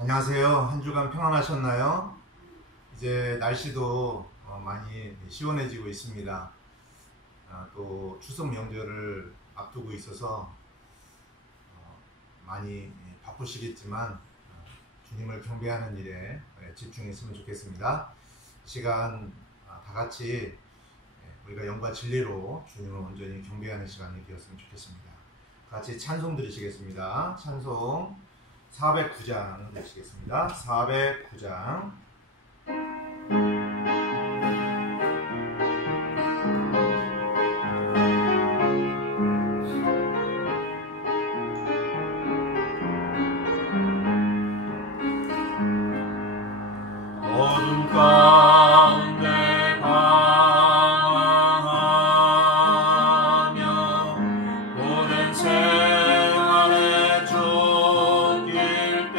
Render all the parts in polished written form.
안녕하세요. 한 주간 평안하셨나요? 이제 날씨도 많이 시원해지고 있습니다. 또 추석 명절을 앞두고 있어서 많이 바쁘시겠지만 주님을 경배하는 일에 집중했으면 좋겠습니다. 이 시간 다 같이 우리가 영과 진리로 주님을 온전히 경배하는 시간이 되었으면 좋겠습니다. 같이 찬송 드리시겠습니다. 찬송 409장 드리시겠습니다. 409장. 어둠 가운데 방황하며 오랜 생활에 쫓길 때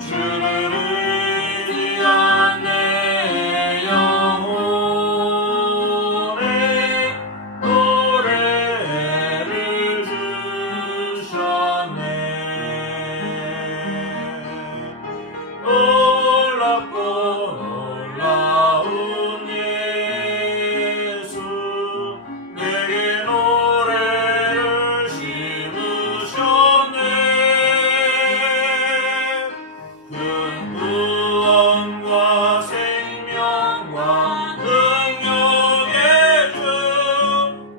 주를 의지한 내 영혼에 노래를 주셨네. 놀랍고 놀라운 예수, 내게 노래를 심으셨네. 큰 구원과 생명과 능력의 주,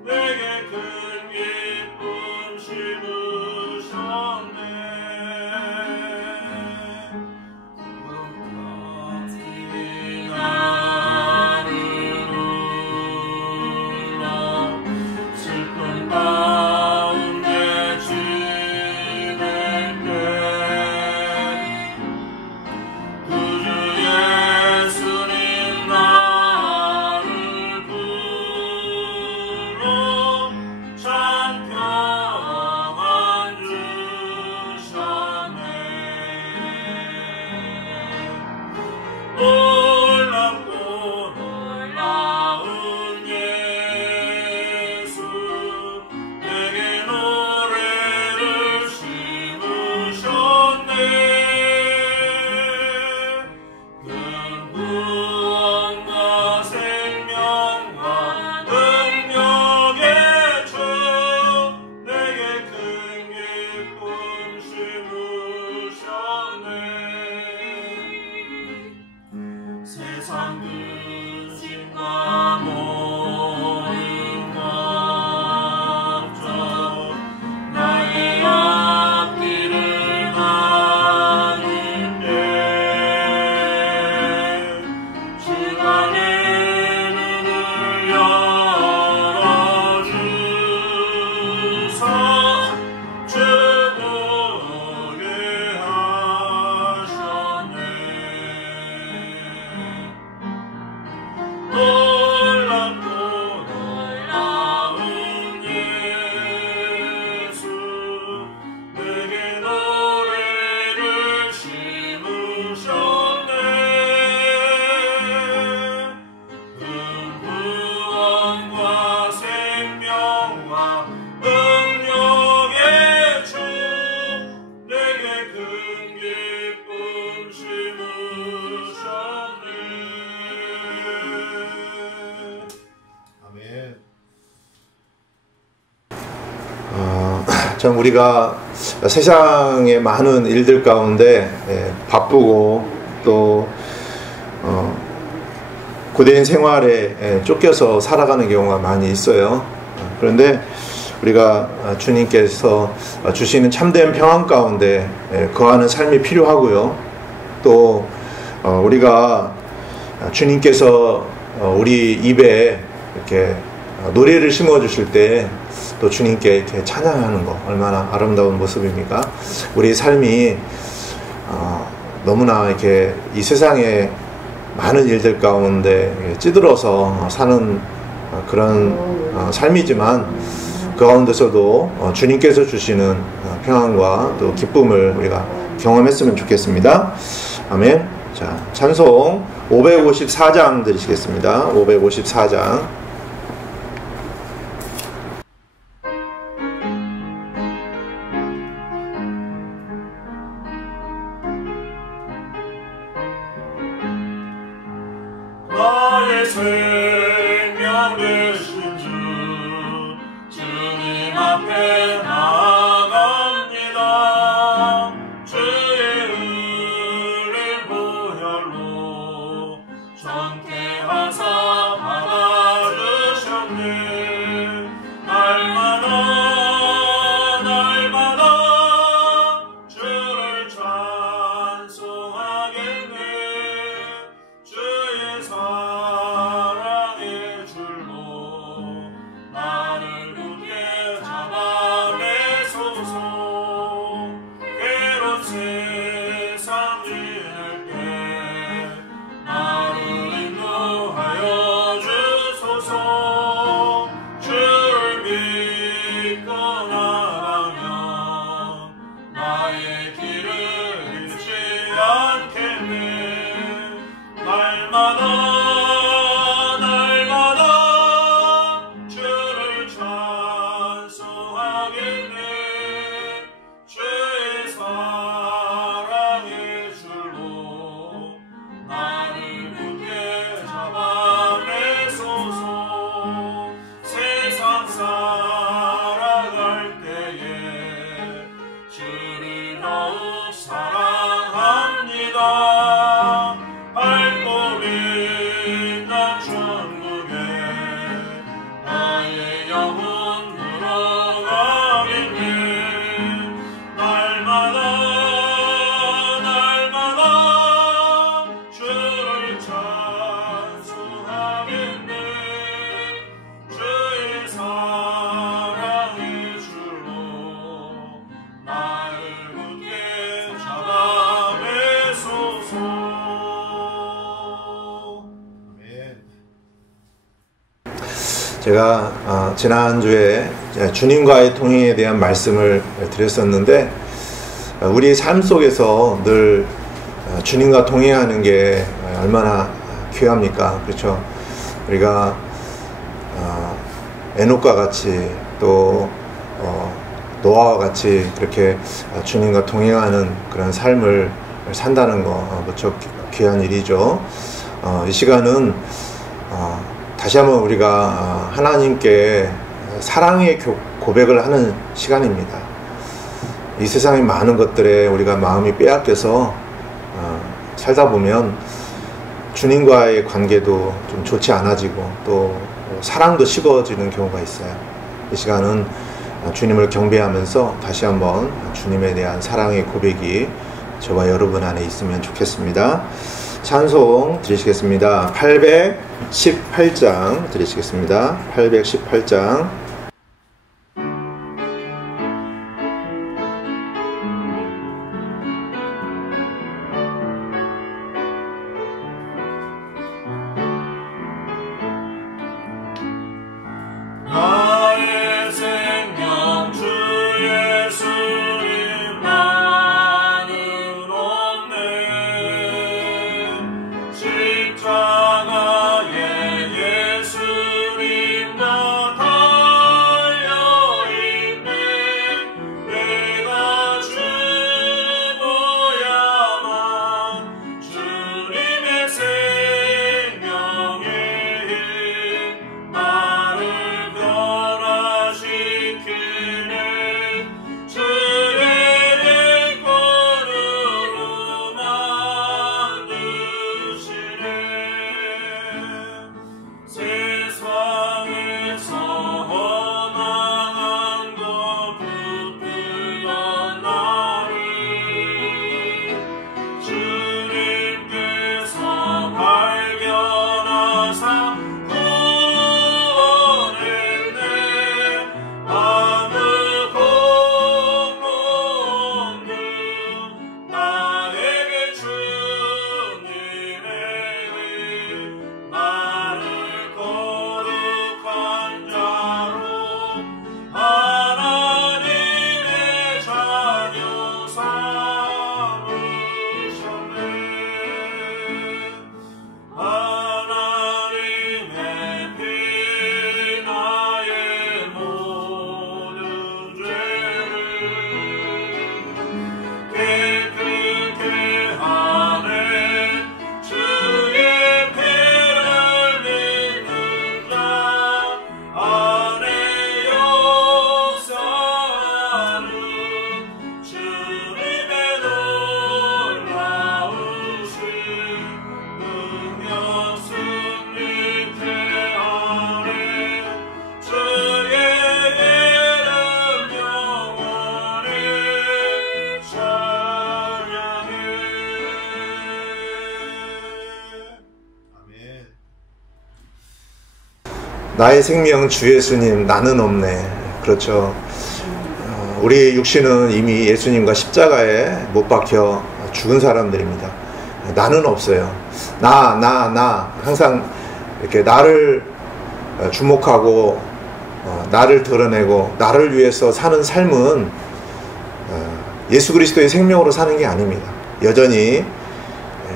내게 큰 기쁨 심으셨네. 슬픈 가운데 지낼 때 구주 예수님 나를 불러 참 평안 주셨네. 놀랍고 놀라운 예수, 내게 노래를 심으셨네. 큰 구원과 생명과 능력의 주, 내게 큰 기쁨 심으셨네. 세상 근심과 모임과 걱정, 나의 앞길을 가는 때 시간의 눈을 열어주사 주 보게 하셨네. 놀랍고 놀라운 예수, 내게 노래를 심으셨네. 큰 구원과 생명과 능력의 주, 내게 큰 기쁨 심으셨네. 아멘. 참 우리가 세상의 많은 일들 가운데 바쁘고 또 고된 생활에 쫓겨서 살아가는 경우가 많이 있어요. 그런데 우리가 주님께서 주시는 참된 평안 가운데 거하는 삶이 필요하고요. 또 우리가 주님께서 우리 입에 이렇게 노래를 심어 주실 때 또 주님께 이렇게 찬양하는 거 얼마나 아름다운 모습입니까? 우리 삶이 너무나 이렇게 이 세상에 많은 일들 가운데 찌들어서 사는 그런 삶이지만 그 가운데서도 주님께서 주시는 평안과 또 기쁨을 우리가 경험했으면 좋겠습니다. 아멘. 자, 찬송 554장 드리시겠습니다. 554장. 제가 지난주에 주님과의 통행에 대한 말씀을 드렸었는데, 우리 삶 속에서 늘 주님과 동행하는 게 얼마나 귀합니까? 그렇죠? 우리가 에녹과 같이 또 노아와 같이 그렇게 주님과 동행하는 그런 삶을 산다는 거 무척 귀한 일이죠. 이 시간은 다시 한번 우리가 하나님께 사랑의 고백을 하는 시간입니다. 이 세상의 많은 것들에 우리가 마음이 빼앗겨서 살다 보면 주님과의 관계도 좀 좋지 않아지고 또 사랑도 식어지는 경우가 있어요. 이 시간은 주님을 경배하면서 다시 한번 주님에 대한 사랑의 고백이 저와 여러분 안에 있으면 좋겠습니다. 찬송 드리시겠습니다. 818장 드리시겠습니다. 818장. 나의 생명 주 예수님만은 없네. 십자가에 예수님과 달려있네. 내가 죽어야만 주님의 생명의 힘 나를 변화시키네. 주의 일꾼으로 만드시네. 세상에서 허망한 것 붙들던 나를 주님께서 발견하사 구원했네. 아무 공로 없는 나에게 주님의 의 나를 거룩한 자로 하나님의 자녀 삼으셨네. 하나님의 피 나의 모든 죄를 깨끗게 하네. 주의 피를 믿는 자 안에 역사하는 주님의 놀라우신 능력 승리케 하네. 주의 이름 영원히 찬양해. 아멘. 나의 생명 주 예수님, 나는 없네. 그렇죠. 우리 육신은 이미 예수님과 십자가에 못 박혀 죽은 사람들입니다. 나는 없어요. 나 항상 이렇게 나를 주목하고 나를 드러내고 나를 위해서 사는 삶은 예수 그리스도의 생명으로 사는 게 아닙니다. 여전히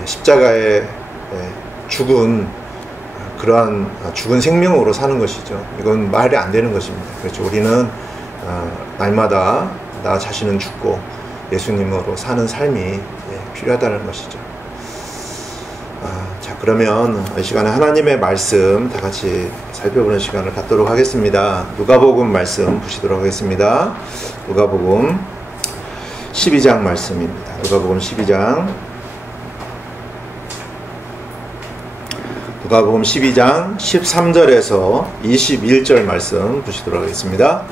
십자가에 죽은 그러한 죽은 생명으로 사는 것이죠. 이건 말이 안 되는 것입니다. 그렇죠. 우리는 날마다 나 자신은 죽고 예수님으로 사는 삶이 필요하다는 것이죠. 자, 그러면 이 시간에 하나님의 말씀 다 같이 살펴보는 시간을 갖도록 하겠습니다. 누가복음 말씀 보시도록 하겠습니다. 누가복음 12장 말씀입니다. 누가복음 12장. 누가복음 12장 13절에서 21절 말씀 보시도록 하겠습니다.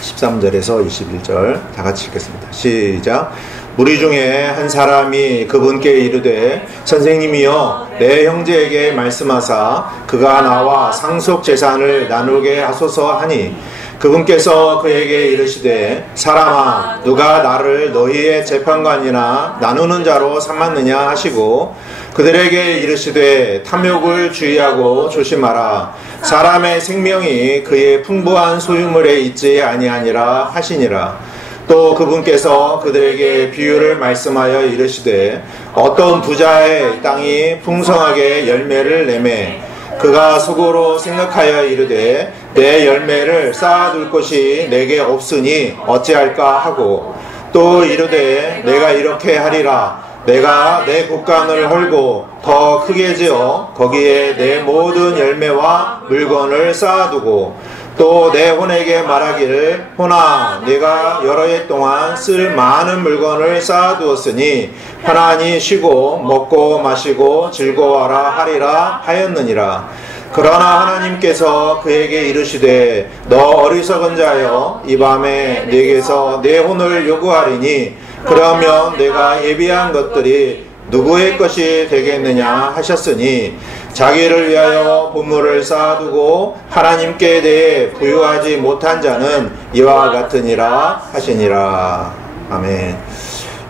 13절에서 21절 다 같이 읽겠습니다. 시작. 무리 중에 한 사람이 그분께 이르되 선생님이여 내 형제에게 말씀하사 그가 나와 상속 재산을 나누게 하소서 하니 그분께서 그에게 이르시되 사람아 누가 나를 너희의 재판관이나 나누는 자로 삼았느냐 하시고 그들에게 이르시되 탐욕을 주의하고 조심하라. 사람의 생명이 그의 풍부한 소유물에 있지 아니하니라 하시니라. 또 그분께서 그들에게 비유를 말씀하여 이르시되 어떤 부자의 땅이 풍성하게 열매를 내매 그가 속으로 생각하여 이르되 내 열매를 쌓아둘 곳이 내게 없으니 어찌할까 하고 또 이르되 내가 이렇게 하리라. 내가 내 곳간을 헐고 더 크게 지어 거기에 내 모든 열매와 물건을 쌓아두고 또 내 혼에게 말하기를 혼아 내가 여러 해 동안 쓸 많은 물건을 쌓아두었으니 편안히 쉬고 먹고 마시고 즐거워하라 하리라 하였느니라. 그러나 하나님께서 그에게 이르시되 너 어리석은 자여 이 밤에 내게서 내 혼을 요구하리니 그러면 내가 예비한 것들이 누구의 것이 되겠느냐 하셨으니 자기를 위하여 보물을 쌓아두고 하나님께 대해 부유하지 못한 자는 이와 같으니라 하시니라. 아멘.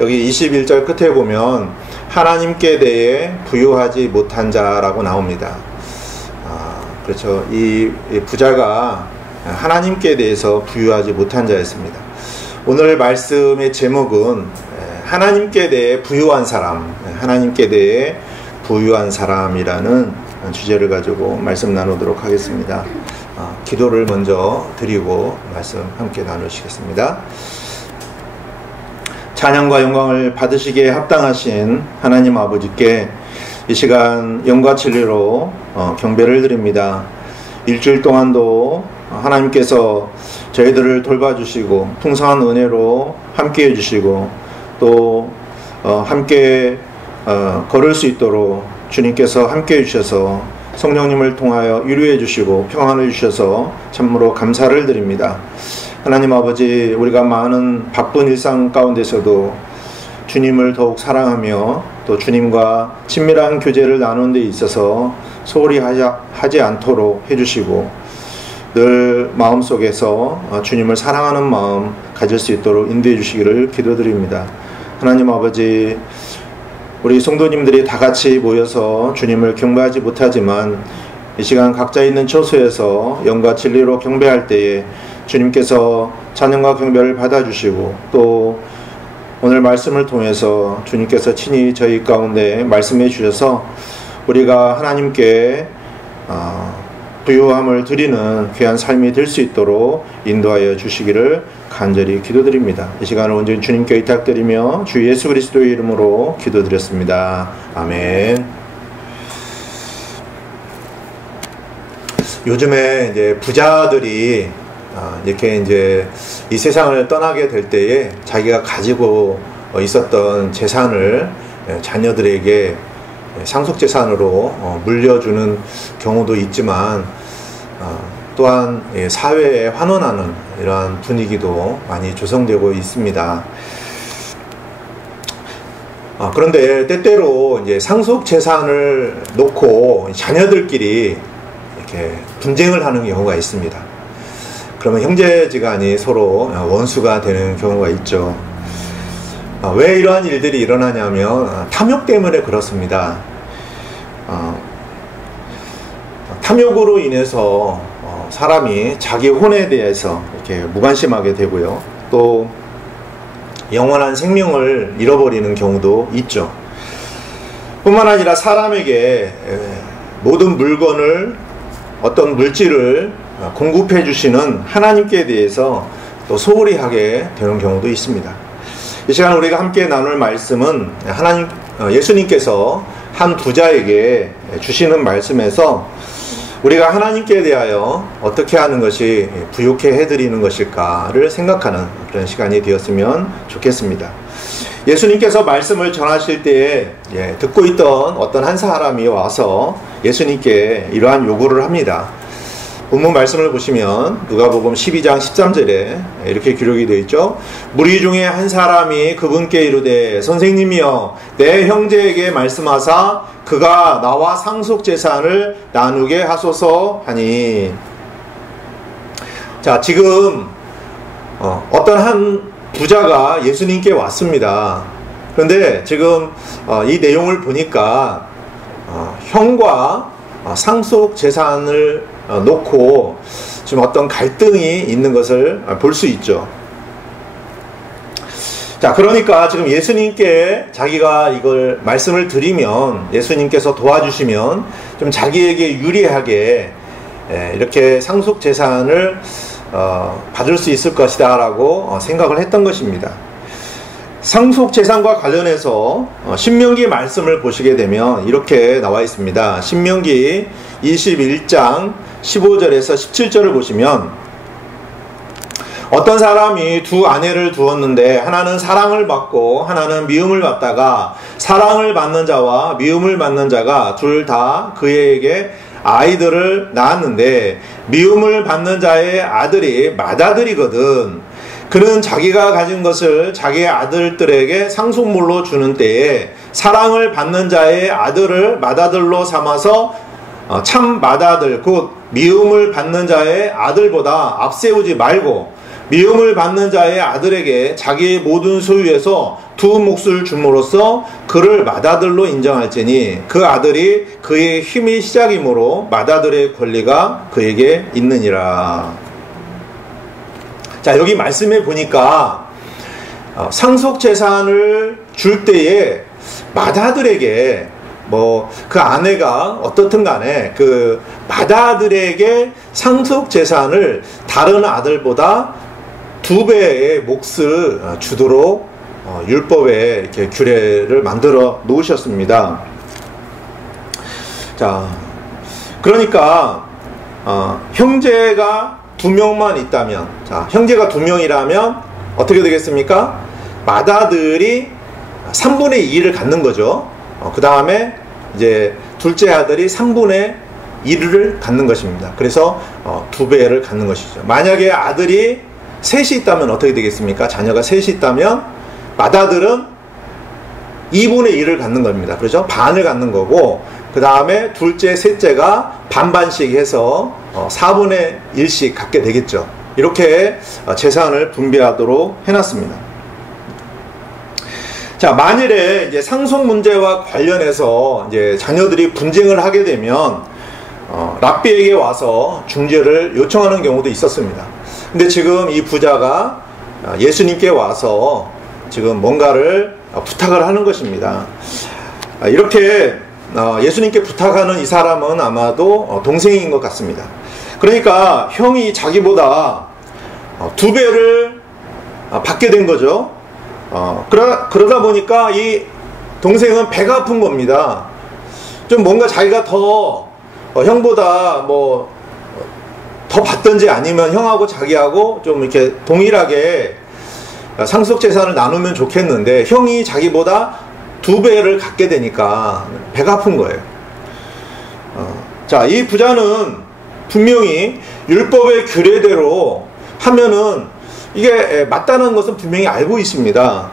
여기 21절 끝에 보면 하나님께 대해 부유하지 못한 자라고 나옵니다. 그렇죠. 이 부자가 하나님께 대해서 부유하지 못한 자였습니다. 오늘 말씀의 제목은 하나님께 대해 부유한 사람, 하나님께 대해 부유한 사람이라는 주제를 가지고 말씀 나누도록 하겠습니다. 기도를 먼저 드리고 말씀 함께 나누시겠습니다. 찬양과 영광을 받으시기에 합당하신 하나님 아버지께 이 시간 영과 진리로 경배를 드립니다. 일주일 동안도 하나님께서 저희들을 돌봐주시고 풍성한 은혜로 함께해 주시고 또 함께 걸을 수 있도록 주님께서 함께해 주셔서 성령님을 통하여 위로해 주시고 평안을 주셔서 참으로 감사를 드립니다. 하나님 아버지, 우리가 많은 바쁜 일상 가운데서도 주님을 더욱 사랑하며 또 주님과 친밀한 교제를 나누는 데 있어서 소홀히 하지 않도록 해주시고 늘 마음속에서 주님을 사랑하는 마음 가질 수 있도록 인도해 주시기를 기도드립니다. 하나님 아버지, 우리 성도님들이 다 같이 모여서 주님을 경배하지 못하지만 이 시간 각자 있는 처소에서 영과 진리로 경배할 때에 주님께서 찬양과 경배를 받아주시고 또 오늘 말씀을 통해서 주님께서 친히 저희 가운데 말씀해 주셔서 우리가 하나님께 부유함을 드리는 귀한 삶이 될 수 있도록 인도하여 주시기를 간절히 기도드립니다. 이 시간을 온전히 주님께 의탁드리며 주 예수 그리스도의 이름으로 기도드렸습니다. 아멘. 요즘에 이제 부자들이 이렇게 이제 이 세상을 떠나게 될 때에 자기가 가지고 있었던 재산을 자녀들에게 상속재산으로 물려주는 경우도 있지만 또한 사회에 환원하는 이러한 분위기도 많이 조성되고 있습니다. 그런데 때때로 이제 상속재산을 놓고 자녀들끼리 이렇게 분쟁을 하는 경우가 있습니다. 그러면 형제지간이 서로 원수가 되는 경우가 있죠. 왜 이러한 일들이 일어나냐면 탐욕 때문에 그렇습니다. 탐욕으로 인해서 사람이 자기 혼에 대해서 이렇게 무관심하게 되고요. 또 영원한 생명을 잃어버리는 경우도 있죠. 뿐만 아니라 사람에게 모든 물건을 어떤 물질을 공급해 주시는 하나님께 대해서 또 소홀히 하게 되는 경우도 있습니다. 이 시간 우리가 함께 나눌 말씀은 예수님께서 한 부자에게 주시는 말씀에서 우리가 하나님께 대하여 어떻게 하는 것이 부유케 해드리는 것일까를 생각하는 그런 시간이 되었으면 좋겠습니다. 예수님께서 말씀을 전하실 때에 듣고 있던 어떤 한 사람이 와서 예수님께 이러한 요구를 합니다. 본문 말씀을 보시면 누가복음 12장 13절에 이렇게 기록이 되어 있죠. 무리 중에 한 사람이 그분께 이르되 선생님이여 내 형제에게 말씀하사 그가 나와 상속재산을 나누게 하소서 하니. 자, 지금 어떤 한 부자가 예수님께 왔습니다. 그런데 지금 이 내용을 보니까 형과 상속재산을 놓고 지금 어떤 갈등이 있는 것을 볼 수 있죠. 자, 그러니까 지금 예수님께 자기가 이걸 말씀을 드리면 예수님께서 도와주시면 좀 자기에게 유리하게 이렇게 상속재산을 받을 수 있을 것이다 라고 생각을 했던 것입니다. 상속재산과 관련해서 신명기 말씀을 보시게 되면 이렇게 나와 있습니다. 신명기 21장 15절에서 17절을 보시면 어떤 사람이 두 아내를 두었는데 하나는 사랑을 받고 하나는 미움을 받다가 사랑을 받는 자와 미움을 받는 자가 둘 다 그에게 아이들을 낳았는데 미움을 받는 자의 아들이 맏아들이거든. 그는 자기가 가진 것을 자기의 아들들에게 상속물로 주는 때에 사랑을 받는 자의 아들을 맏아들로 삼아서 참 맏아들 곧 미움을 받는 자의 아들보다 앞세우지 말고 미움을 받는 자의 아들에게 자기의 모든 소유에서 두 몫을 줌으로써 그를 맏아들로 인정할지니 그 아들이 그의 힘의 시작이므로 맏아들의 권리가 그에게 있느니라. 자, 여기 말씀에 보니까 상속재산을 줄 때에 맏아들에게 그 아내가 어떻든 간에 그 맏아들에게 상속재산을 다른 아들보다 2배의 몫을 주도록 율법에 이렇게 규례를 만들어 놓으셨습니다. 자, 그러니까 형제가 2명만 있다면, 자, 형제가 2명이라면 어떻게 되겠습니까? 맏아들이 3분의 2를 갖는 거죠. 그 다음에 이제 둘째 아들이 3분의 1을 갖는 것입니다. 그래서 2배를 갖는 것이죠. 만약에 아들이 셋이 있다면 어떻게 되겠습니까? 자녀가 셋이 있다면 맏아들은 2분의 1을 갖는 겁니다. 그렇죠? 반을 갖는 거고 그 다음에 둘째, 셋째가 반반씩 해서 4분의 1씩 갖게 되겠죠. 이렇게 재산을 분배하도록 해놨습니다. 자, 만일에 이제 상속 문제와 관련해서 이제 자녀들이 분쟁을 하게 되면 랍비에게 와서 중재를 요청하는 경우도 있었습니다. 근데 지금 이 부자가 예수님께 와서 지금 뭔가를 부탁을 하는 것입니다. 이렇게 예수님께 부탁하는 이 사람은 아마도 동생인 것 같습니다. 그러니까 형이 자기보다 2배를 받게 된 거죠. 그러다 보니까 이 동생은 배가 아픈 겁니다. 좀 뭔가 자기가 더 형보다 더 받든지 아니면 형하고 자기하고 좀 이렇게 동일하게 상속재산을 나누면 좋겠는데 형이 자기보다 2배를 갖게 되니까 배가 아픈 거예요. 자, 이 부자는 분명히 율법의 규례대로 하면은 이게 맞다는 것은 분명히 알고 있습니다.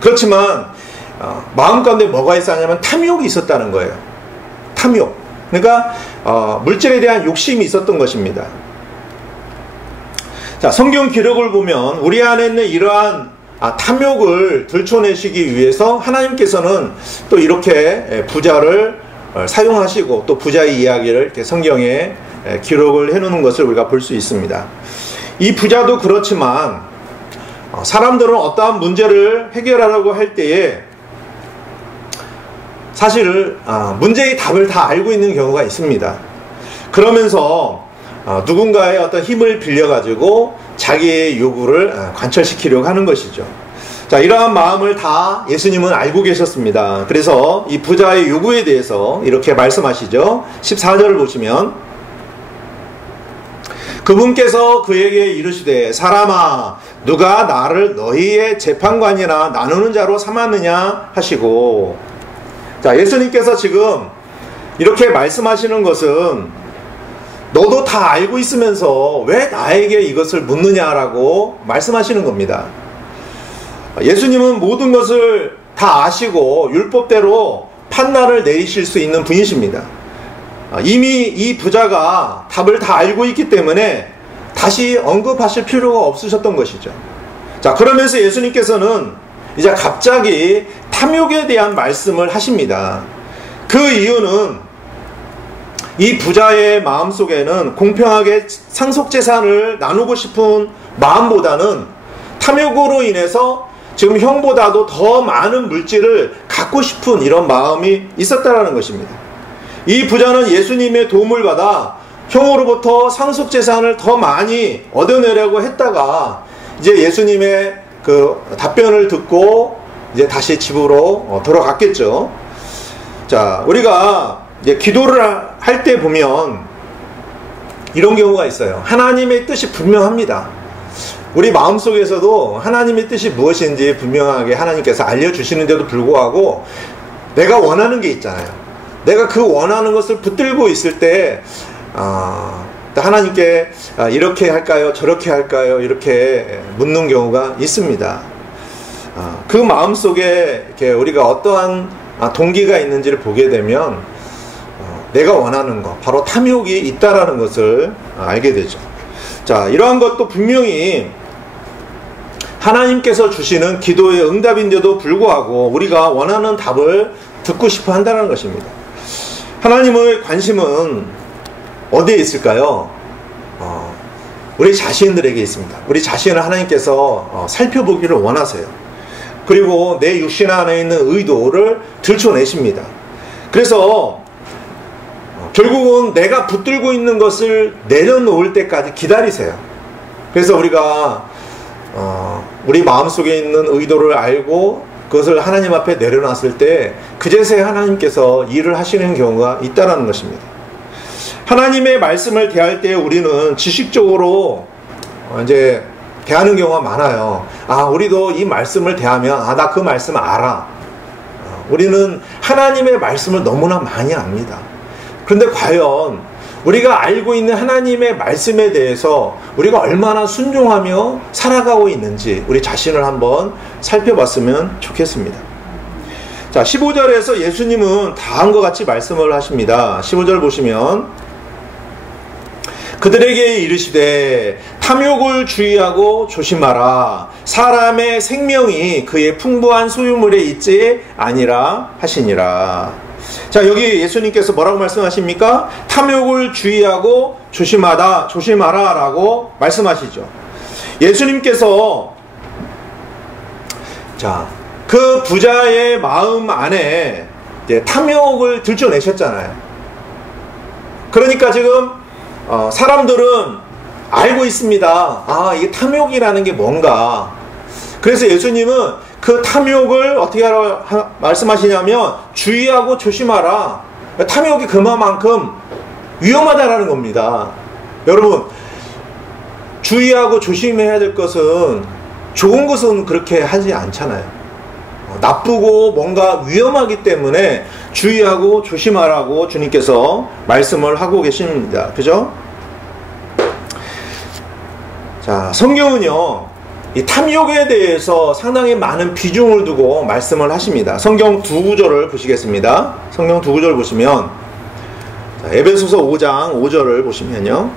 그렇지만 마음 가운데 뭐가 있었냐면 탐욕이 있었다는 거예요. 탐욕. 그러니까 물질에 대한 욕심이 있었던 것입니다. 자, 성경 기록을 보면 우리 안에 있는 이러한 탐욕을 들춰내시기 위해서 하나님께서는 또 이렇게 부자를 사용하시고 또 부자의 이야기를 이렇게 성경에 기록을 해놓는 것을 우리가 볼 수 있습니다. 이 부자도 그렇지만 사람들은 어떠한 문제를 해결하려고 할 때에 사실 문제의 답을 다 알고 있는 경우가 있습니다. 그러면서 누군가의 어떤 힘을 빌려가지고 자기의 요구를 관철시키려고 하는 것이죠. 자, 이러한 마음을 다 예수님은 알고 계셨습니다. 그래서 이 부자의 요구에 대해서 이렇게 말씀하시죠. 14절을 보시면 그분께서 그에게 이르시되 사람아 누가 나를 너희의 재판관이나 나누는 자로 삼았느냐 하시고, 자, 예수님께서 지금 이렇게 말씀하시는 것은 너도 다 알고 있으면서 왜 나에게 이것을 묻느냐라고 말씀하시는 겁니다. 예수님은 모든 것을 다 아시고 율법대로 판단을 내리실 수 있는 분이십니다. 이미 이 부자가 답을 다 알고 있기 때문에 다시 언급하실 필요가 없으셨던 것이죠. 자, 그러면서 예수님께서는 이제 갑자기 탐욕에 대한 말씀을 하십니다. 그 이유는 이 부자의 마음속에는 공평하게 상속재산을 나누고 싶은 마음보다는 탐욕으로 인해서 지금 형보다도 더 많은 물질을 갖고 싶은 이런 마음이 있었다라는 것입니다. 이 부자는 예수님의 도움을 받아 형으로부터 상속재산을 더 많이 얻어내려고 했다가 이제 예수님의 그 답변을 듣고 이제 다시 집으로 돌아갔겠죠. 자, 우리가 이제 기도를 할 때 보면 이런 경우가 있어요. 하나님의 뜻이 분명합니다. 우리 마음속에서도 하나님의 뜻이 무엇인지 분명하게 하나님께서 알려주시는데도 불구하고 내가 원하는 게 있잖아요. 내가 그 원하는 것을 붙들고 있을 때 하나님께 이렇게 할까요? 저렇게 할까요? 이렇게 묻는 경우가 있습니다. 그 마음속에 이렇게 우리가 어떠한 동기가 있는지를 보게 되면 내가 원하는 것, 바로 탐욕이 있다라는 것을 알게 되죠. 자, 이러한 것도 분명히 하나님께서 주시는 기도의 응답인데도 불구하고 우리가 원하는 답을 듣고 싶어 한다는 것입니다. 하나님의 관심은 어디에 있을까요? 우리 자신들에게 있습니다. 우리 자신을 하나님께서 살펴보기를 원하세요. 그리고 내 육신 안에 있는 의도를 들춰내십니다. 그래서 결국은 내가 붙들고 있는 것을 내려놓을 때까지 기다리세요. 그래서 우리가 우리 마음속에 있는 의도를 알고 그것을 하나님 앞에 내려놨을 때 그제서야 하나님께서 일을 하시는 경우가 있다는 것입니다. 하나님의 말씀을 대할 때 우리는 지식적으로 이제 대하는 경우가 많아요. 우리도 이 말씀을 대하면 나 그 말씀 알아. 우리는 하나님의 말씀을 너무나 많이 압니다. 그런데 과연 우리가 알고 있는 하나님의 말씀에 대해서 우리가 얼마나 순종하며 살아가고 있는지 우리 자신을 한번 살펴봤으면 좋겠습니다. 자, 15절에서 예수님은 다음과 같이 말씀을 하십니다. 15절 보시면 그들에게 이르시되 탐욕을 주의하고 조심하라. 사람의 생명이 그의 풍부한 소유물에 있지 아니라 하시니라. 자, 여기 예수님께서 뭐라고 말씀하십니까? 탐욕을 주의하고 조심하라 라고 말씀하시죠. 예수님께서 자, 그 부자의 마음 안에 탐욕을 들춰내셨잖아요. 그러니까 지금 사람들은 알고 있습니다. 이게 탐욕이라는 게 뭔가. 그래서 예수님은 그 탐욕을 어떻게 말씀하시냐면 주의하고 조심하라. 탐욕이 그만큼 위험하다라는 겁니다. 여러분, 주의하고 조심해야 될 것은 좋은 것은 그렇게 하지 않잖아요. 나쁘고 뭔가 위험하기 때문에 주의하고 조심하라고 주님께서 말씀을 하고 계십니다. 그죠? 자, 성경은요, 이 탐욕에 대해서 상당히 많은 비중을 두고 말씀을 하십니다. 성경 두 구절을 보시겠습니다. 성경 두 구절 보시면 에베소서 5장 5절을 보시면요,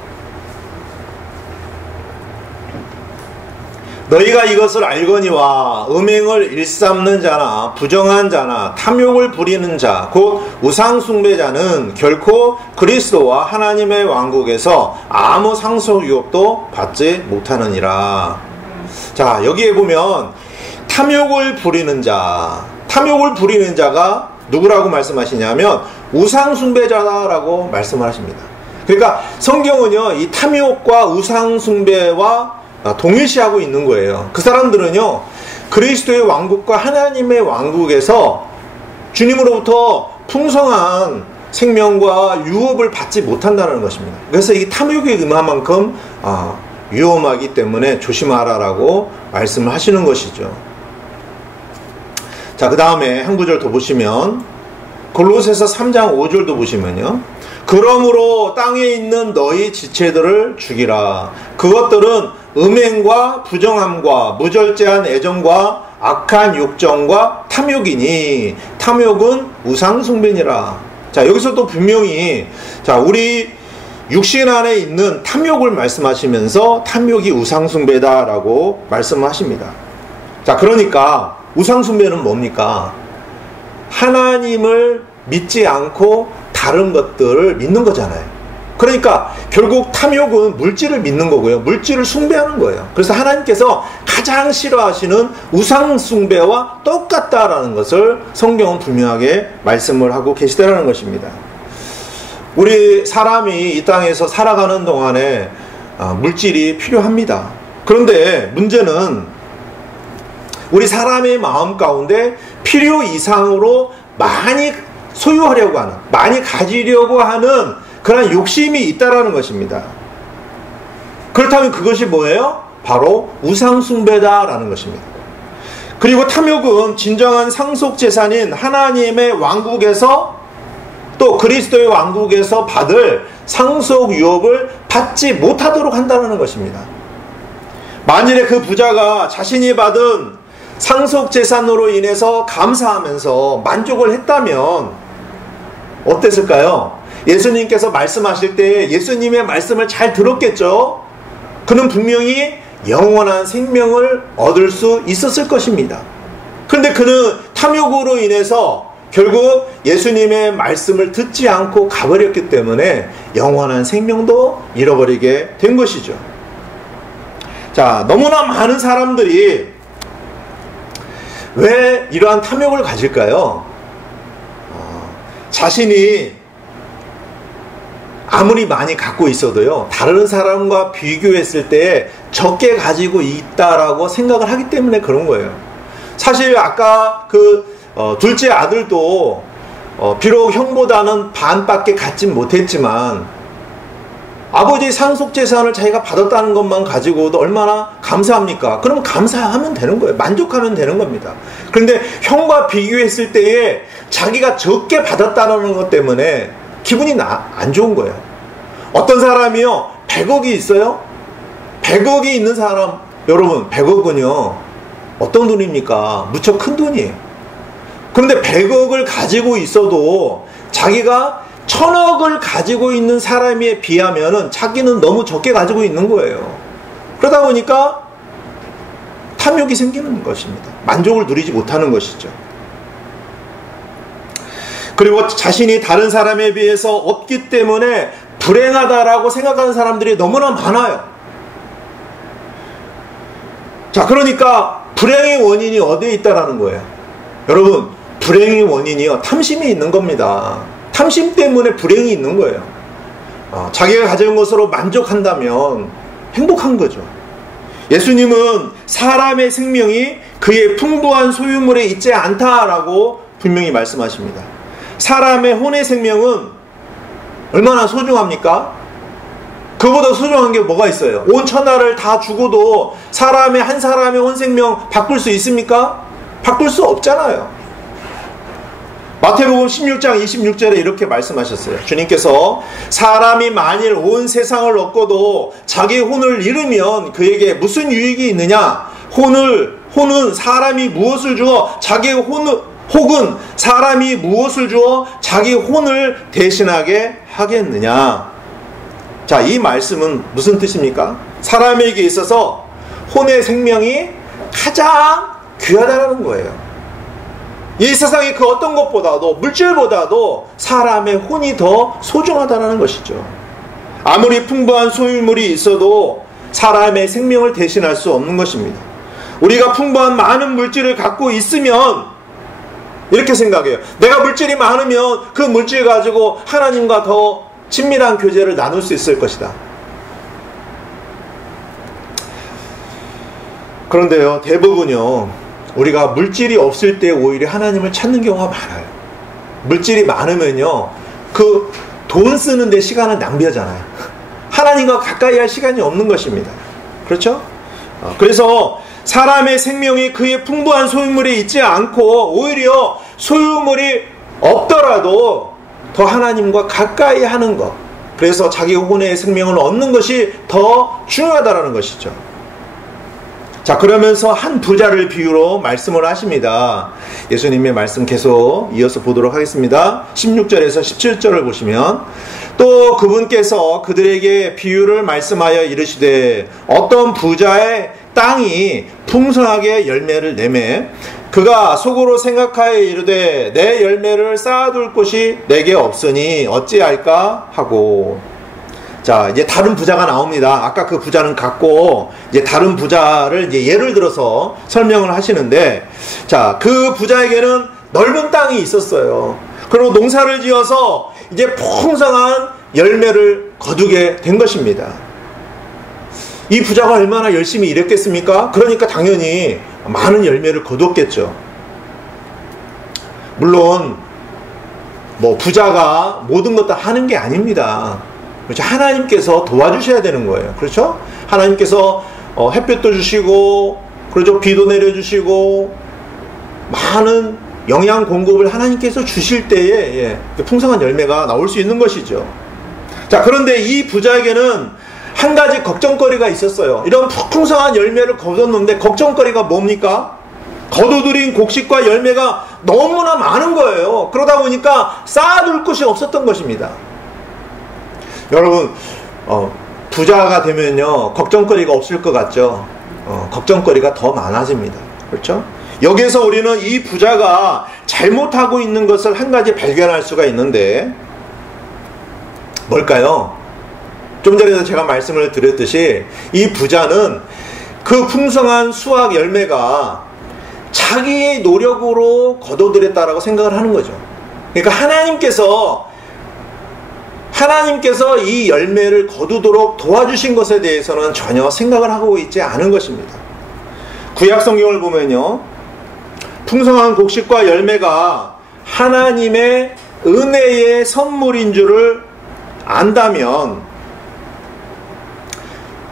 너희가 이것을 알거니와 음행을 일삼는 자나 부정한 자나 탐욕을 부리는 자 곧 우상숭배자는 결코 그리스도와 하나님의 왕국에서 아무 상속 유업도 받지 못하느니라. 자, 여기에 보면 탐욕을 부리는 자가 누구라고 말씀하시냐면 우상숭배자라고 말씀을 하십니다. 그러니까 성경은요, 이 탐욕과 우상숭배와 동일시하고 있는 거예요. 그 사람들은요, 그리스도의 왕국과 하나님의 왕국에서 주님으로부터 풍성한 생명과 유업을 받지 못한다는 것입니다. 그래서 이 탐욕이 그만큼 위험하기 때문에 조심하라라고 말씀을 하시는 것이죠. 자, 그 다음에 한 구절 더 보시면 골로새서 3장 5절도 보시면요, 그러므로 땅에 있는 너희 지체들을 죽이라. 그것들은 음행과 부정함과 무절제한 애정과 악한 욕정과 탐욕이니 탐욕은 우상숭배니라. 자, 여기서 또 분명히 우리 육신 안에 있는 탐욕을 말씀하시면서 탐욕이 우상숭배다라고 말씀하십니다. 자, 그러니까 우상숭배는 뭡니까? 하나님을 믿지 않고 다른 것들을 믿는 거잖아요. 그러니까 결국 탐욕은 물질을 믿는 거고요. 물질을 숭배하는 거예요. 그래서 하나님께서 가장 싫어하시는 우상숭배와 똑같다라는 것을 성경은 분명하게 말씀을 하고 계시다는 것입니다. 우리 사람이 이 땅에서 살아가는 동안에 물질이 필요합니다. 그런데 문제는 우리 사람의 마음 가운데 필요 이상으로 많이 소유하려고 하는, 많이 가지려고 하는 그런 욕심이 있다라는 것입니다. 그렇다면 그것이 뭐예요? 바로 우상숭배다라는 것입니다. 그리고 탐욕은 진정한 상속재산인 하나님의 왕국에서 또 그리스도의 왕국에서 받을 상속유업을 받지 못하도록 한다는 것입니다. 만일에 그 부자가 자신이 받은 상속재산으로 인해서 감사하면서 만족을 했다면 어땠을까요? 예수님께서 말씀하실 때 예수님의 말씀을 잘 들었겠죠? 그는 분명히 영원한 생명을 얻을 수 있었을 것입니다. 그런데 그는 탐욕으로 인해서 결국 예수님의 말씀을 듣지 않고 가버렸기 때문에 영원한 생명도 잃어버리게 된 것이죠. 자, 너무나 많은 사람들이 왜 이러한 탐욕을 가질까요? 자신이 아무리 많이 갖고 있어도요, 다른 사람과 비교했을 때 적게 가지고 있다라고 생각을 하기 때문에 그런 거예요. 사실 아까 둘째 아들도 비록 형보다는 반밖에 갖진 못했지만 아버지 상속재산을 자기가 받았다는 것만 가지고도 얼마나 감사합니까? 그러면 감사하면 되는 거예요. 만족하면 되는 겁니다. 그런데 형과 비교했을 때에 자기가 적게 받았다는 것 때문에 기분이 안 좋은 거예요. 어떤 사람이요, 100억이 있어요? 100억이 있는 사람, 여러분 100억은요 어떤 돈입니까? 무척 큰 돈이에요. 그런데 100억을 가지고 있어도 자기가 1000억을 가지고 있는 사람에 비하면 자기는 너무 적게 가지고 있는 거예요. 그러다 보니까 탐욕이 생기는 것입니다. 만족을 누리지 못하는 것이죠. 그리고 자신이 다른 사람에 비해서 없기 때문에 불행하다라고 생각하는 사람들이 너무나 많아요. 자, 그러니까 불행의 원인이 어디에 있다라는 거예요? 여러분, 불행의 원인이요, 탐심이 있는 겁니다. 탐심 때문에 불행이 있는 거예요. 자기가 가진 것으로 만족한다면 행복한 거죠. 예수님은 사람의 생명이 그의 풍부한 소유물에 있지 않다라고 분명히 말씀하십니다. 사람의 혼의 생명은 얼마나 소중합니까? 그보다 소중한 게 뭐가 있어요? 온 천하를 다 주고도 한 사람의 혼 생명 바꿀 수 있습니까? 바꿀 수 없잖아요. 마태복음 16장 26절에 이렇게 말씀하셨어요. 주님께서 사람이 만일 온 세상을 얻고도 자기 혼을 잃으면 그에게 무슨 유익이 있느냐? 혼은 사람이 무엇을 주어 자기 혹은 사람이 무엇을 주어 자기 혼을 대신하게 하겠느냐? 자, 이 말씀은 무슨 뜻입니까? 사람에게 있어서 혼의 생명이 가장 귀하다는 거예요. 이 세상의 그 어떤 것보다도, 물질보다도 사람의 혼이 더 소중하다는 것이죠. 아무리 풍부한 소유물이 있어도 사람의 생명을 대신할 수 없는 것입니다. 우리가 풍부한 많은 물질을 갖고 있으면 이렇게 생각해요. 내가 물질이 많으면 그 물질 가지고 하나님과 더 친밀한 교제를 나눌 수 있을 것이다. 그런데요, 대부분요, 우리가 물질이 없을 때 오히려 하나님을 찾는 경우가 많아요. 물질이 많으면요, 그 돈 쓰는데 시간을 낭비하잖아요. 하나님과 가까이 할 시간이 없는 것입니다. 그렇죠? 그래서 사람의 생명이 그의 풍부한 소유물에 있지 않고 오히려 소유물이 없더라도 더 하나님과 가까이 하는 것, 그래서 자기 혼의 생명을 얻는 것이 더 중요하다라는 것이죠. 자, 그러면서 한 부자를 비유로 말씀을 하십니다. 예수님의 말씀 계속 이어서 보도록 하겠습니다. 16절에서 17절을 보시면, 또 그분께서 그들에게 비유를 말씀하여 이르시되, 어떤 부자의 땅이 풍성하게 열매를 내매 그가 속으로 생각하여 이르되, 내 열매를 쌓아둘 곳이 내게 없으니 어찌할까 하고. 자, 이제 다른 부자가 나옵니다. 아까 그 부자는 갔고, 이제 다른 부자를 이제 예를 들어서 설명을 하시는데, 자, 그 부자에게는 넓은 땅이 있었어요. 그리고 농사를 지어서 이제 풍성한 열매를 거두게 된 것입니다. 이 부자가 얼마나 열심히 일했겠습니까? 그러니까 당연히 많은 열매를 거두었겠죠. 물론 뭐 부자가 모든 것 다 하는 게 아닙니다. 그렇죠? 하나님께서 도와주셔야 되는 거예요. 그렇죠? 하나님께서 햇볕도 주시고, 그렇죠? 비도 내려주시고, 많은 영양 공급을 하나님께서 주실 때에 풍성한 열매가 나올 수 있는 것이죠. 자, 그런데 이 부자에게는 한 가지 걱정거리가 있었어요. 이런 풍성한 열매를 거뒀는데 걱정거리가 뭡니까? 거두들인 곡식과 열매가 너무나 많은 거예요. 그러다 보니까 쌓아둘 곳이 없었던 것입니다. 여러분, 부자가 되면요, 걱정거리가 없을 것 같죠? 걱정거리가 더 많아집니다. 그렇죠? 여기에서 우리는 이 부자가 잘못하고 있는 것을 한 가지 발견할 수가 있는데, 뭘까요? 좀 전에도 제가 말씀을 드렸듯이, 이 부자는 그 풍성한 수확 열매가 자기의 노력으로 거둬들였다라고 생각을 하는 거죠. 그러니까 하나님께서 이 열매를 거두도록 도와주신 것에 대해서는 전혀 생각을 하고 있지 않은 것입니다. 구약 성경을 보면요, 풍성한 곡식과 열매가 하나님의 은혜의 선물인 줄을 안다면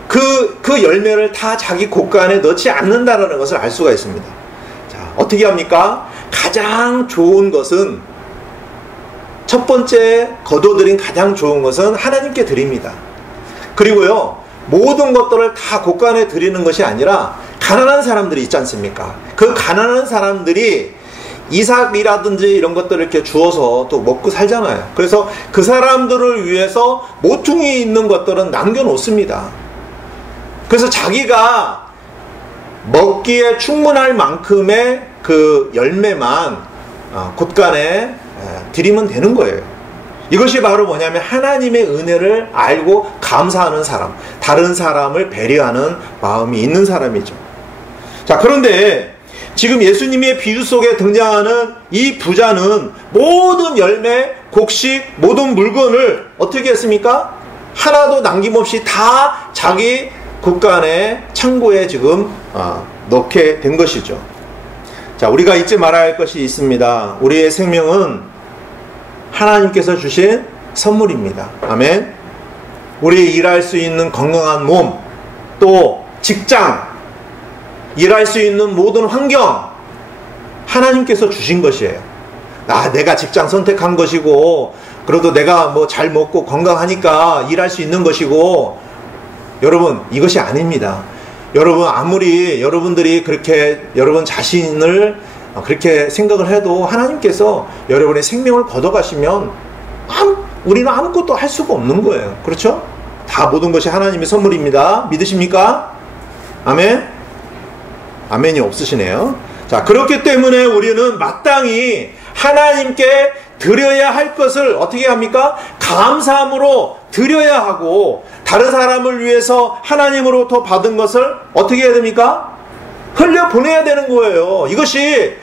그 열매를 다 자기 곳간에 넣지 않는다라는 것을 알 수가 있습니다. 자, 어떻게 합니까? 가장 좋은 것은, 첫 번째 거둬들인 가장 좋은 것은 하나님께 드립니다. 그리고요, 모든 것들을 다 곳간에 드리는 것이 아니라 가난한 사람들이 있지 않습니까? 그 가난한 사람들이 이삭이라든지 이런 것들을 이렇게 주어서 또 먹고 살잖아요. 그래서 그 사람들을 위해서 모퉁이 있는 것들은 남겨놓습니다. 그래서 자기가 먹기에 충분할 만큼의 그 열매만 곳간에 드리면 되는 거예요. 이것이 바로 뭐냐면 하나님의 은혜를 알고 감사하는 사람, 다른 사람을 배려하는 마음이 있는 사람이죠. 자, 그런데 지금 예수님의 비유 속에 등장하는 이 부자는 모든 열매, 곡식, 모든 물건을 어떻게 했습니까? 하나도 남김없이 다 자기 곳간에, 창고에 지금 넣게 된 것이죠. 자, 우리가 잊지 말아야 할 것이 있습니다. 우리의 생명은 하나님께서 주신 선물입니다. 아멘. 우리 일할 수 있는 건강한 몸, 또 직장, 일할 수 있는 모든 환경, 하나님께서 주신 것이에요. 내가 직장 선택한 것이고, 그래도 내가 뭐 잘 먹고 건강하니까 일할 수 있는 것이고, 여러분, 이것이 아닙니다. 여러분, 아무리 여러분들이 그렇게 여러분 자신을 그렇게 생각을 해도 하나님께서 여러분의 생명을 걷어가시면 우리는 아무것도 할 수가 없는 거예요. 그렇죠? 다 모든 것이 하나님의 선물입니다. 믿으십니까? 아멘? 아멘이 없으시네요. 자, 그렇기 때문에 우리는 마땅히 하나님께 드려야 할 것을 어떻게 합니까? 감사함으로 드려야 하고, 다른 사람을 위해서 하나님으로부터 받은 것을 어떻게 해야 됩니까? 흘려보내야 되는 거예요. 이것이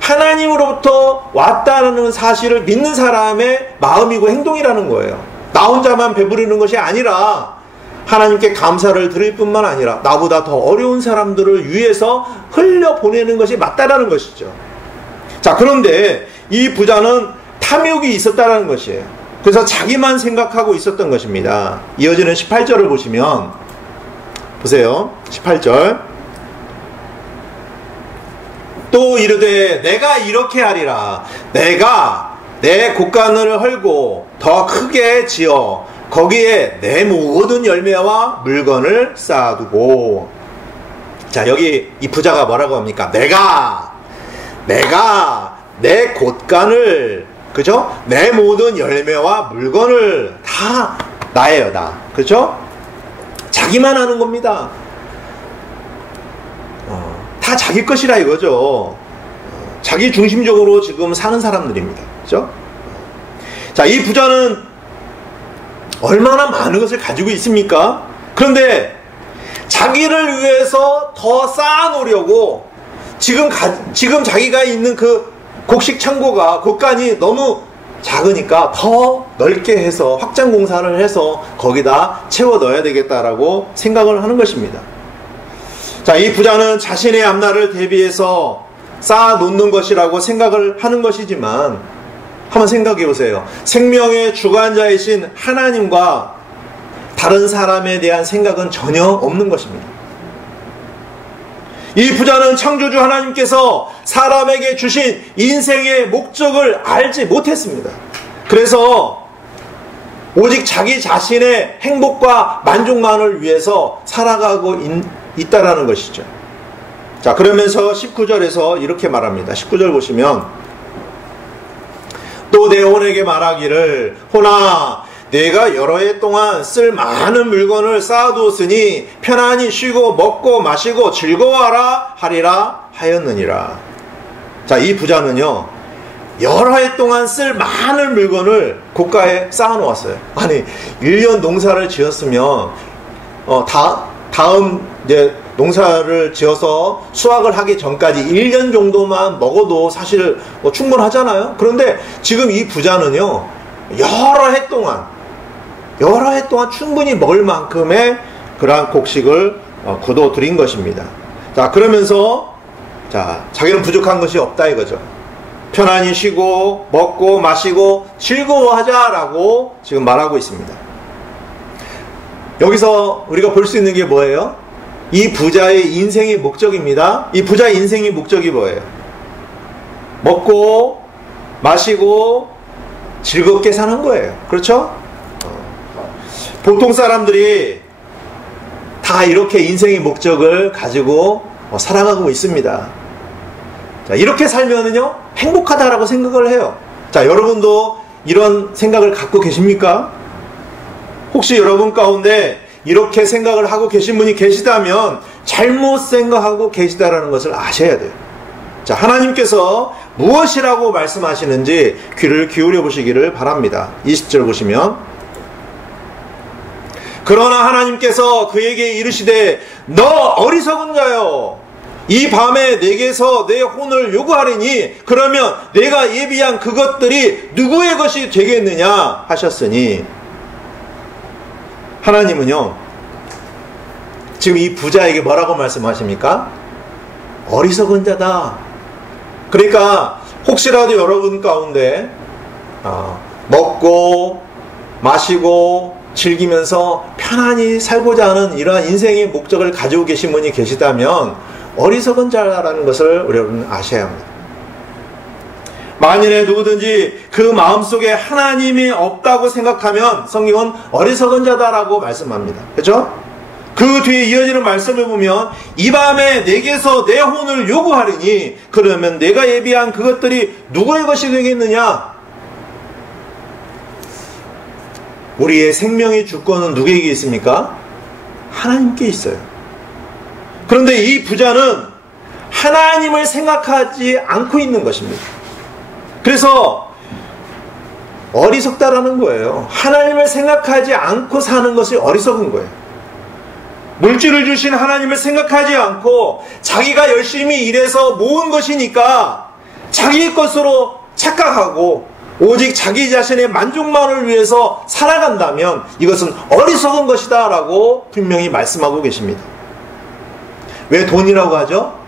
하나님으로부터 왔다는 사실을 믿는 사람의 마음이고 행동이라는 거예요. 나 혼자만 배부르는 것이 아니라 하나님께 감사를 드릴 뿐만 아니라 나보다 더 어려운 사람들을 위해서 흘려보내는 것이 맞다라는 것이죠. 자, 그런데 이 부자는 탐욕이 있었다라는 것이에요. 그래서 자기만 생각하고 있었던 것입니다. 이어지는 18절을 보시면, 보세요. 18절. 또 이르되 내가 이렇게 하리라. 내가 내 곳간을 헐고 더 크게 지어 거기에 내 모든 열매와 물건을 쌓아두고. 자, 여기 이 부자가 뭐라고 합니까? 내가 내 곳간을, 그죠? 내 모든 열매와 물건을 다 나예요, 나. 그죠? 자기만 하는 겁니다. 다 자기 것이라 이거죠. 자기 중심적으로 지금 사는 사람들입니다. 그죠? 자, 이 부자는 얼마나 많은 것을 가지고 있습니까? 그런데 자기를 위해서 더 쌓아놓으려고 지금 자기가 있는 그 곡식 창고가, 곳간이 너무 작으니까 더 넓게 해서 확장 공사를 해서 거기다 채워 넣어야 되겠다라고 생각을 하는 것입니다. 자, 이 부자는 자신의 앞날을 대비해서 쌓아 놓는 것이라고 생각을 하는 것이지만, 한번 생각해 보세요. 생명의 주관자이신 하나님과 다른 사람에 대한 생각은 전혀 없는 것입니다. 이 부자는 창조주 하나님께서 사람에게 주신 인생의 목적을 알지 못했습니다. 그래서 오직 자기 자신의 행복과 만족만을 위해서 살아가고 있다라는 것이죠. 자, 그러면서 19절에서 이렇게 말합니다. 19절 보시면, 또 내 혼에게 말하기를, 호나 내가 여러 해 동안 쓸 많은 물건을 쌓아두었으니 편안히 쉬고 먹고 마시고 즐거워하라 하리라 하였느니라. 자, 이 부자는요, 여러 해 동안 쓸 많은 물건을 고가에 쌓아놓았어요. 아니, 1년 농사를 지었으면 다음 이제 농사를 지어서 수확을 하기 전까지 1년 정도만 먹어도 사실 충분하잖아요. 그런데 지금 이 부자는요, 여러 해 동안 충분히 먹을 만큼의 그러한 곡식을 거둬들인 것입니다. 자, 그러면서 자기는 부족한 것이 없다 이거죠. 편안히 쉬고 먹고 마시고 즐거워하자라고 지금 말하고 있습니다. 여기서 우리가 볼 수 있는 게 뭐예요? 이 부자의 인생의 목적입니다. 이 부자의 인생의 목적이 뭐예요? 먹고 마시고 즐겁게 사는 거예요. 그렇죠? 보통 사람들이 다 이렇게 인생의 목적을 가지고 살아가고 있습니다. 자, 이렇게 살면은요, 행복하다라고 생각을 해요. 자, 여러분도 이런 생각을 갖고 계십니까? 혹시 여러분 가운데 이렇게 생각을 하고 계신 분이 계시다면 잘못 생각하고 계시다라는 것을 아셔야 돼요. 자, 하나님께서 무엇이라고 말씀하시는지 귀를 기울여 보시기를 바랍니다. 20절 보시면, 그러나 하나님께서 그에게 이르시되 너 어리석은 자여, 이 밤에 내게서 내 혼을 요구하리니 그러면 내가 예비한 그것들이 누구의 것이 되겠느냐 하셨으니, 하나님은요, 지금 이 부자에게 뭐라고 말씀하십니까? 어리석은 자다. 그러니까 혹시라도 여러분 가운데 먹고 마시고 즐기면서 편안히 살고자 하는 이러한 인생의 목적을 가지고 계신 분이 계시다면 어리석은 자라는 것을 우리 여러분 아셔야 합니다. 만일에 누구든지 그 마음속에 하나님이 없다고 생각하면 성경은 어리석은 자다라고 말씀합니다. 그렇죠? 그 뒤에 이어지는 말씀을 보면 이 밤에 내게서 내 혼을 요구하리니 그러면 내가 예비한 그것들이 누구의 것이 되겠느냐? 우리의 생명의 주권은 누구에게 있습니까? 하나님께 있어요. 그런데 이 부자는 하나님을 생각하지 않고 있는 것입니다. 그래서 어리석다라는 거예요. 하나님을 생각하지 않고 사는 것이 어리석은 거예요. 물질을 주신 하나님을 생각하지 않고 자기가 열심히 일해서 모은 것이니까 자기 것으로 착각하고 오직 자기 자신의 만족만을 위해서 살아간다면 이것은 어리석은 것이다 라고 분명히 말씀하고 계십니다. 왜 돈이라고 하죠?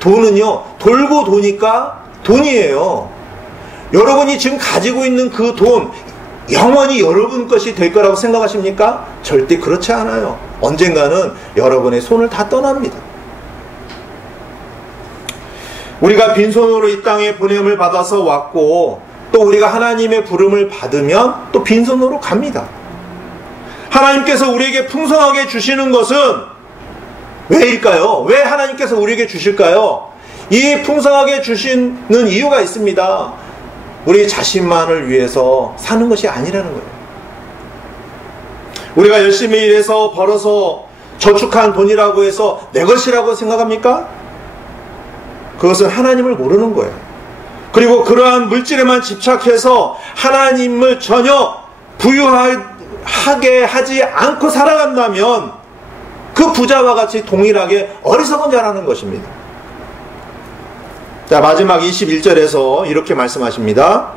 돈은요, 돌고 도니까 돈이에요. 여러분이 지금 가지고 있는 그 돈, 영원히 여러분 것이 될 거라고 생각하십니까? 절대 그렇지 않아요. 언젠가는 여러분의 손을 다 떠납니다. 우리가 빈손으로 이 땅에 보냄을 받아서 왔고 또 우리가 하나님의 부름을 받으면 또 빈손으로 갑니다. 하나님께서 우리에게 풍성하게 주시는 것은 왜일까요? 왜 하나님께서 우리에게 주실까요? 이 풍성하게 주시는 이유가 있습니다. 우리 자신만을 위해서 사는 것이 아니라는 거예요. 우리가 열심히 일해서 벌어서 저축한 돈이라고 해서 내 것이라고 생각합니까? 그것은 하나님을 모르는 거예요. 그리고 그러한 물질에만 집착해서 하나님을 전혀 부유하게 하지 않고 살아간다면 그 부자와 같이 동일하게 어리석은 자라는 것입니다. 자, 마지막 21절에서 이렇게 말씀하십니다.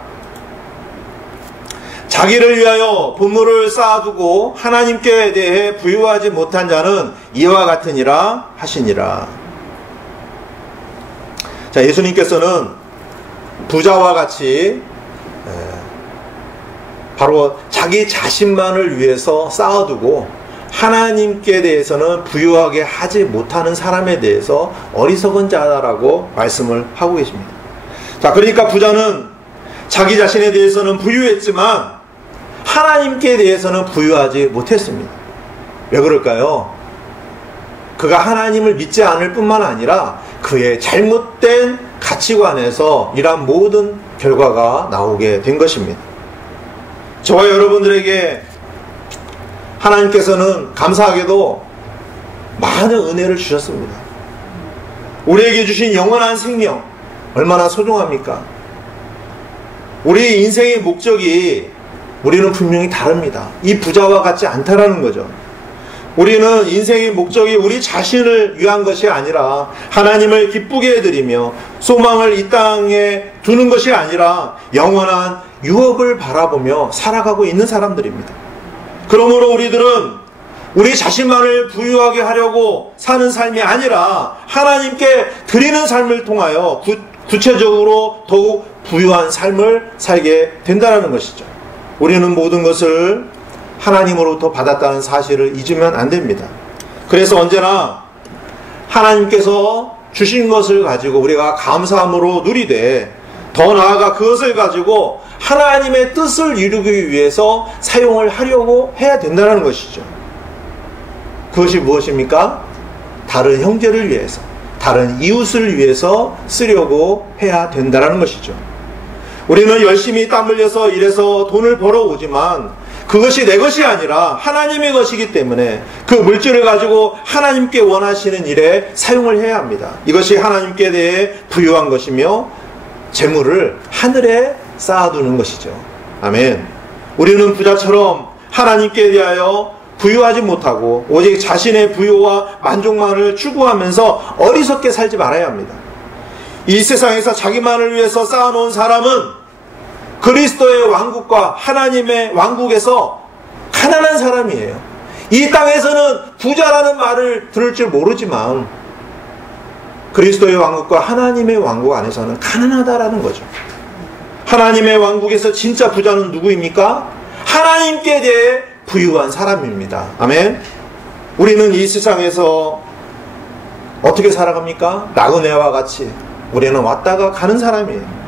자기를 위하여 보물을 쌓아두고 하나님께 대해 부유하지 못한 자는 이와 같으니라 하시니라. 자, 예수님께서는 부자와 같이 바로 자기 자신만을 위해서 쌓아두고 하나님께 대해서는 부유하게 하지 못하는 사람에 대해서 어리석은 자라고 말씀을 하고 계십니다. 자, 그러니까 부자는 자기 자신에 대해서는 부유했지만 하나님께 대해서는 부유하지 못했습니다. 왜 그럴까요? 그가 하나님을 믿지 않을 뿐만 아니라 그의 잘못된 가치관에서 이러한 모든 결과가 나오게 된 것입니다. 저와 여러분들에게 하나님께서는 감사하게도 많은 은혜를 주셨습니다. 우리에게 주신 영원한 생명 얼마나 소중합니까? 우리 인생의 목적이 우리는 분명히 다릅니다. 이 부자와 같지 않다라는 거죠. 우리는 인생의 목적이 우리 자신을 위한 것이 아니라 하나님을 기쁘게 해드리며 소망을 이 땅에 두는 것이 아니라 영원한 유업을 바라보며 살아가고 있는 사람들입니다. 그러므로 우리들은 우리 자신만을 부유하게 하려고 사는 삶이 아니라 하나님께 드리는 삶을 통하여 구체적으로 더욱 부유한 삶을 살게 된다는 것이죠. 우리는 모든 것을 하나님으로부터 받았다는 사실을 잊으면 안 됩니다. 그래서 언제나 하나님께서 주신 것을 가지고 우리가 감사함으로 누리되 더 나아가 그것을 가지고 하나님의 뜻을 이루기 위해서 사용을 하려고 해야 된다는 것이죠. 그것이 무엇입니까? 다른 형제를 위해서, 다른 이웃을 위해서 쓰려고 해야 된다는 것이죠. 우리는 열심히 땀 흘려서 일해서 돈을 벌어오지만 그것이 내 것이 아니라 하나님의 것이기 때문에 그 물질을 가지고 하나님께 원하시는 일에 사용을 해야 합니다. 이것이 하나님께 대해 부유한 것이며 재물을 하늘에 쌓아두는 것이죠. 아멘. 우리는 부자처럼 하나님께 대하여 부유하지 못하고 오직 자신의 부유와 만족만을 추구하면서 어리석게 살지 말아야 합니다. 이 세상에서 자기만을 위해서 쌓아놓은 사람은 그리스도의 왕국과 하나님의 왕국에서 가난한 사람이에요. 이 땅에서는 부자라는 말을 들을 줄 모르지만 그리스도의 왕국과 하나님의 왕국 안에서는 가난하다라는 거죠. 하나님의 왕국에서 진짜 부자는 누구입니까? 하나님께 대해 부유한 사람입니다. 아멘. 우리는 이 세상에서 어떻게 살아갑니까? 나그네와 같이 우리는 왔다가 가는 사람이에요.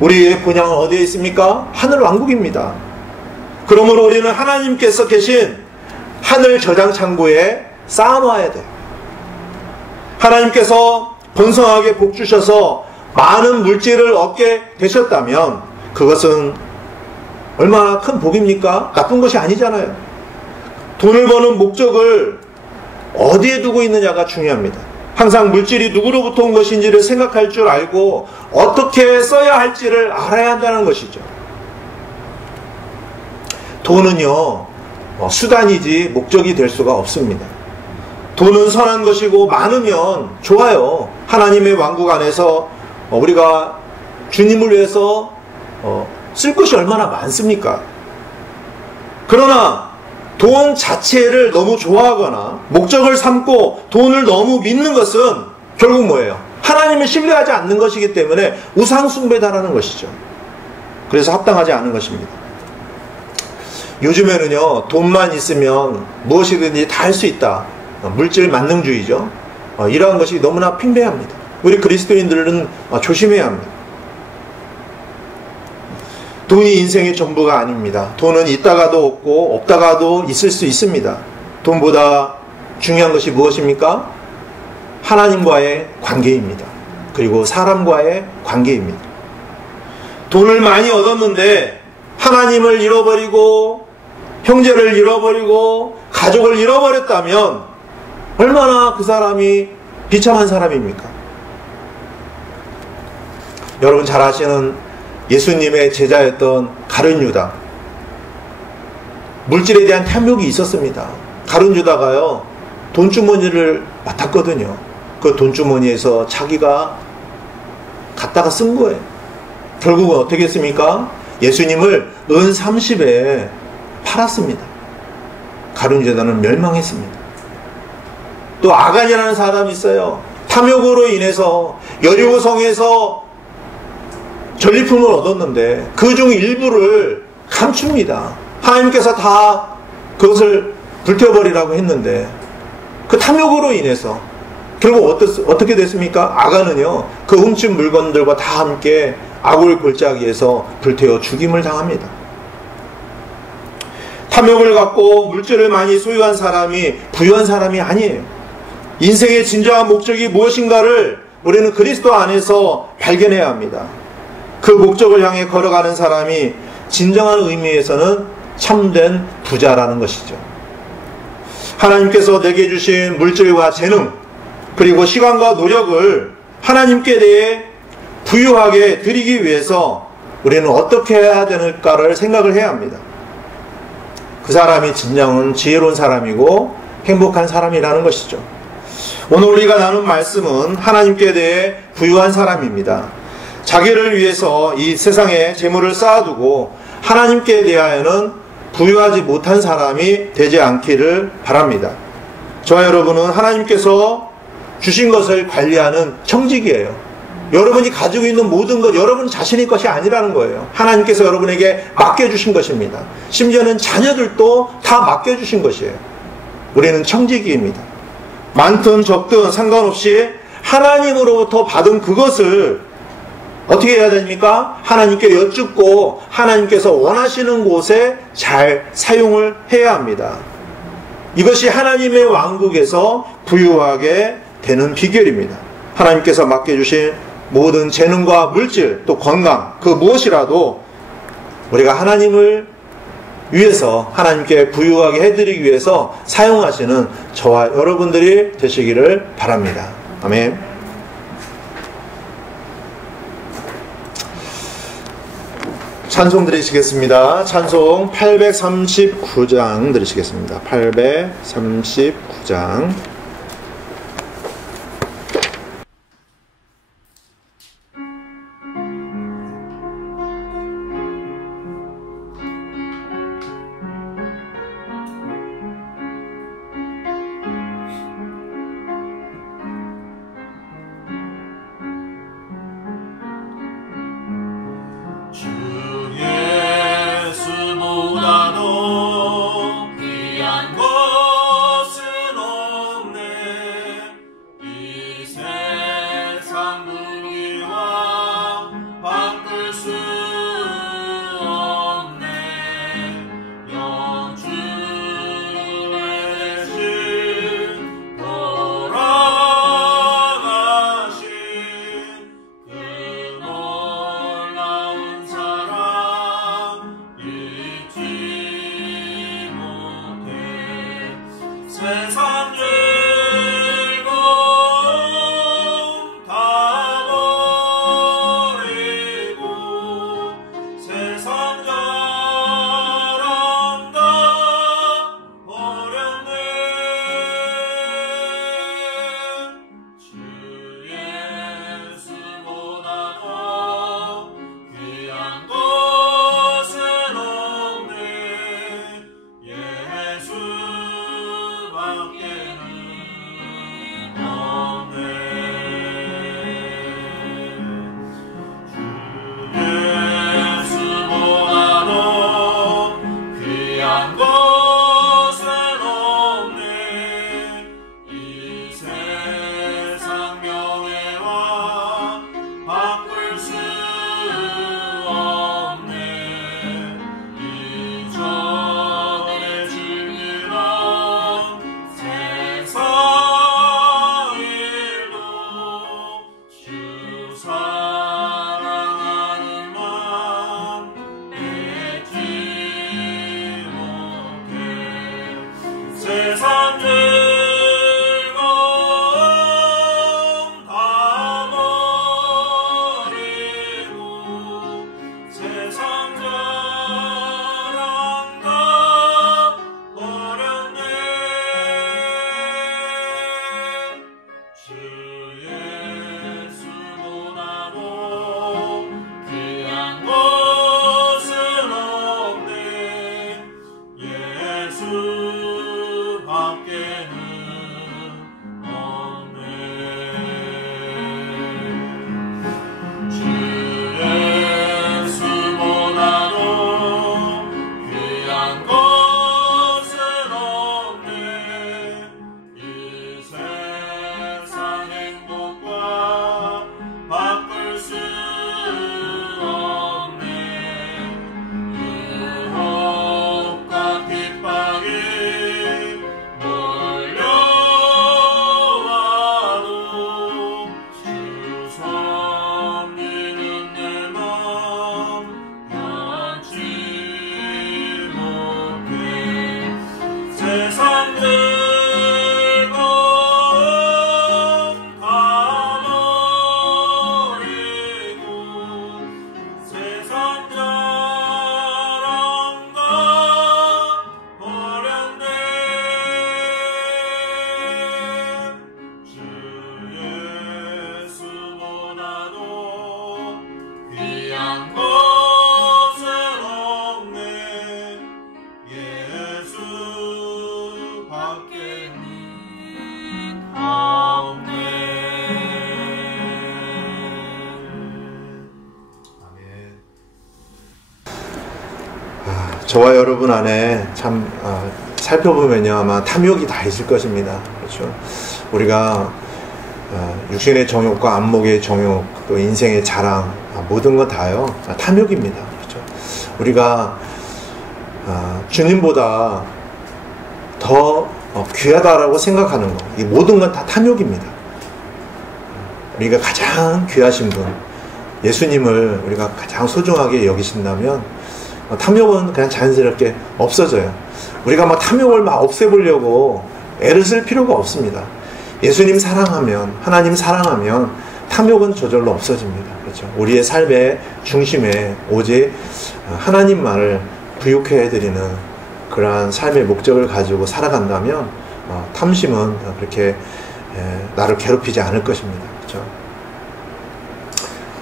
우리의 본향은 어디에 있습니까? 하늘 왕국입니다. 그러므로 우리는 하나님께서 계신 하늘 저장 창고에 쌓아놓아야 돼요. 하나님께서 번성하게 복 주셔서 많은 물질을 얻게 되셨다면 그것은 얼마나 큰 복입니까? 나쁜 것이 아니잖아요. 돈을 버는 목적을 어디에 두고 있느냐가 중요합니다. 항상 물질이 누구로부터 온 것인지를 생각할 줄 알고 어떻게 써야 할지를 알아야 한다는 것이죠. 돈은요, 수단이지 목적이 될 수가 없습니다. 돈은 선한 것이고 많으면 좋아요. 하나님의 왕국 안에서 우리가 주님을 위해서 쓸 것이 얼마나 많습니까? 그러나 돈 자체를 너무 좋아하거나 목적을 삼고 돈을 너무 믿는 것은 결국 뭐예요? 하나님을 신뢰하지 않는 것이기 때문에 우상숭배다라는 것이죠. 그래서 합당하지 않은 것입니다. 요즘에는요, 돈만 있으면 무엇이든지 다 할 수 있다. 물질 만능주의죠. 이러한 것이 너무나 팽배합니다. 우리 그리스도인들은 조심해야 합니다. 돈이 인생의 전부가 아닙니다. 돈은 있다가도 없고 없다가도 있을 수 있습니다. 돈보다 중요한 것이 무엇입니까? 하나님과의 관계입니다. 그리고 사람과의 관계입니다. 돈을 많이 얻었는데 하나님을 잃어버리고 형제를 잃어버리고 가족을 잃어버렸다면 얼마나 그 사람이 비참한 사람입니까? 여러분 잘 아시는 예수님의 제자였던 가룟 유다, 물질에 대한 탐욕이 있었습니다. 가룟 유다가요 돈주머니를 맡았거든요. 그 돈주머니에서 자기가 갖다가 쓴 거예요. 결국은 어떻게 했습니까? 예수님을 은 30에 팔았습니다. 가룟 유다는 멸망했습니다. 또 아간이라는 사람이 있어요. 탐욕으로 인해서 여리고성에서 전리품을 얻었는데 그중 일부를 감춥니다. 하나님께서 다 그것을 불태워버리라고 했는데 그 탐욕으로 인해서 결국 어떻게 됐습니까? 아간은요 그 훔친 물건들과 다 함께 아굴 골짜기에서 불태워 죽임을 당합니다. 탐욕을 갖고 물질을 많이 소유한 사람이 부유한 사람이 아니에요. 인생의 진정한 목적이 무엇인가를 우리는 그리스도 안에서 발견해야 합니다. 그 목적을 향해 걸어가는 사람이 진정한 의미에서는 참된 부자라는 것이죠. 하나님께서 내게 주신 물질과 재능 그리고 시간과 노력을 하나님께 대해 부유하게 드리기 위해서 우리는 어떻게 해야 되는가를 생각을 해야 합니다. 그 사람이 진정한 지혜로운 사람이고 행복한 사람이라는 것이죠. 오늘 우리가 나눈 말씀은 하나님께 대해 부유한 사람입니다. 자기를 위해서 이 세상에 재물을 쌓아두고 하나님께 대하여는 부유하지 못한 사람이 되지 않기를 바랍니다. 저와 여러분은 하나님께서 주신 것을 관리하는 청직이에요. 여러분이 가지고 있는 모든 것 여러분 자신의 것이 아니라는 거예요. 하나님께서 여러분에게 맡겨주신 것입니다. 심지어는 자녀들도 다 맡겨주신 것이에요. 우리는 청지기입니다. 많든 적든 상관없이 하나님으로부터 받은 그것을 어떻게 해야 됩니까? 하나님께 여쭙고 하나님께서 원하시는 곳에 잘 사용을 해야 합니다. 이것이 하나님의 왕국에서 부유하게 되는 비결입니다. 하나님께서 맡겨주신 모든 재능과 물질 또 건강 그 무엇이라도 우리가 하나님을 위해서 하나님께 부유하게 해드리기 위해서 사용하시는 저와 여러분들이 되시기를 바랍니다. 아멘. 찬송 드리시겠습니다. 찬송 839장 드리시겠습니다. 839장. 예수보다도 귀한 것은 저와 여러분 안에 참 살펴보면요, 아마 탐욕이 다 있을 것입니다. 그렇죠? 우리가 육신의 정욕과 안목의 정욕, 또 인생의 자랑, 모든 건 다요, 탐욕입니다. 그렇죠? 우리가 주님보다 더 귀하다라고 생각하는 것, 이 모든 건 다 탐욕입니다. 우리가 가장 귀하신 분, 예수님을 우리가 가장 소중하게 여기신다면 탐욕은 그냥 자연스럽게 없어져요. 우리가 막 탐욕을 막 없애보려고 애를 쓸 필요가 없습니다. 예수님 사랑하면, 하나님 사랑하면 탐욕은 저절로 없어집니다. 그렇죠? 우리의 삶의 중심에 오직 하나님만을 부유케 해드리는 그러한 삶의 목적을 가지고 살아간다면 탐심은 그렇게 나를 괴롭히지 않을 것입니다. 그렇죠?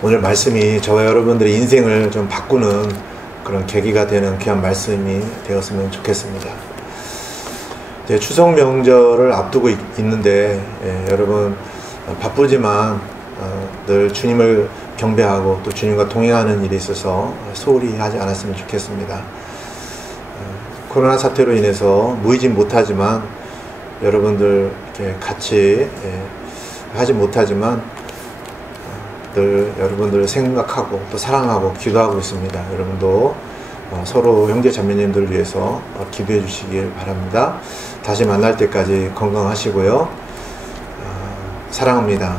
오늘 말씀이 저와 여러분들의 인생을 좀 바꾸는 그런 계기가 되는 귀한 말씀이 되었으면 좋겠습니다. 이제 추석 명절을 앞두고 있는데 여러분 바쁘지만 늘 주님을 경배하고 또 주님과 동행하는 일에 있어서 소홀히 하지 않았으면 좋겠습니다. 코로나 사태로 인해서 모이진 못하지만 여러분들 이렇게 같이 하지 못하지만 늘 여러분들을 생각하고 또 사랑하고 기도하고 있습니다. 여러분도 서로 형제 자매님들을 위해서 기도해 주시길 바랍니다. 다시 만날 때까지 건강하시고요. 사랑합니다.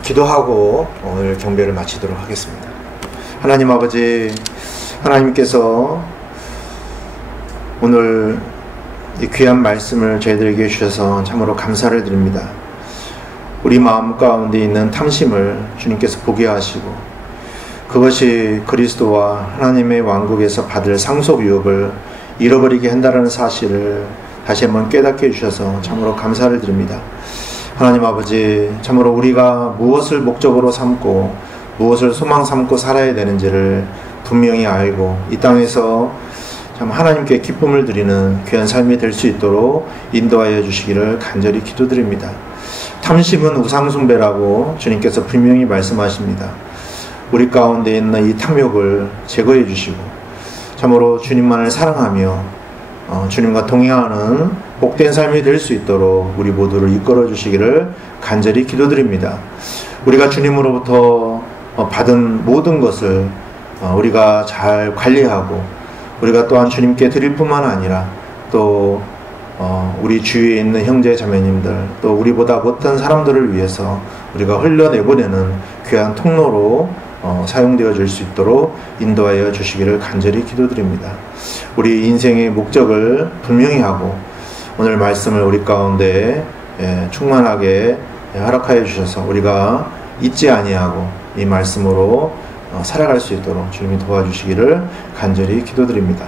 기도하고 오늘 경배를 마치도록 하겠습니다. 하나님 아버지, 하나님께서 오늘 이 귀한 말씀을 저희들에게 주셔서 참으로 감사를 드립니다. 우리 마음 가운데 있는 탐심을 주님께서 보게 하시고 그것이 그리스도와 하나님의 왕국에서 받을 상속 유업을 잃어버리게 한다는 사실을 다시 한번 깨닫게 해주셔서 참으로 감사를 드립니다. 하나님 아버지, 참으로 우리가 무엇을 목적으로 삼고 무엇을 소망 삼고 살아야 되는지를 분명히 알고 이 땅에서 참 하나님께 기쁨을 드리는 귀한 삶이 될 수 있도록 인도하여 주시기를 간절히 기도드립니다. 탐심은 우상숭배라고 주님께서 분명히 말씀하십니다. 우리 가운데 있는 이 탐욕을 제거해 주시고 참으로 주님만을 사랑하며 주님과 동행하는 복된 삶이 될 수 있도록 우리 모두를 이끌어 주시기를 간절히 기도드립니다. 우리가 주님으로부터 받은 모든 것을 우리가 잘 관리하고 우리가 또한 주님께 드릴 뿐만 아니라 또 우리 주위에 있는 형제 자매님들 또 우리보다 못한 사람들을 위해서 우리가 흘려내보내는 귀한 통로로 사용되어 줄 수 있도록 인도하여 주시기를 간절히 기도드립니다. 우리 인생의 목적을 분명히 하고 오늘 말씀을 우리 가운데 충만하게 허락하여 주셔서 우리가 잊지 아니하고 이 말씀으로 살아갈 수 있도록 주님이 도와주시기를 간절히 기도드립니다.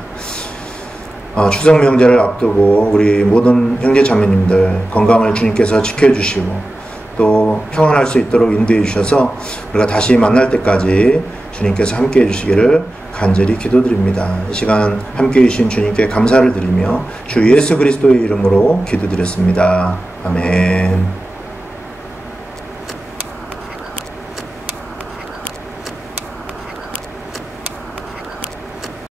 추석 명절을 앞두고 우리 모든 형제 자매님들 건강을 주님께서 지켜주시고 또 평안할 수 있도록 인도해 주셔서 우리가 다시 만날 때까지 주님께서 함께해 주시기를 간절히 기도드립니다. 이 시간 함께해 주신 주님께 감사를 드리며 주 예수 그리스도의 이름으로 기도드렸습니다. 아멘.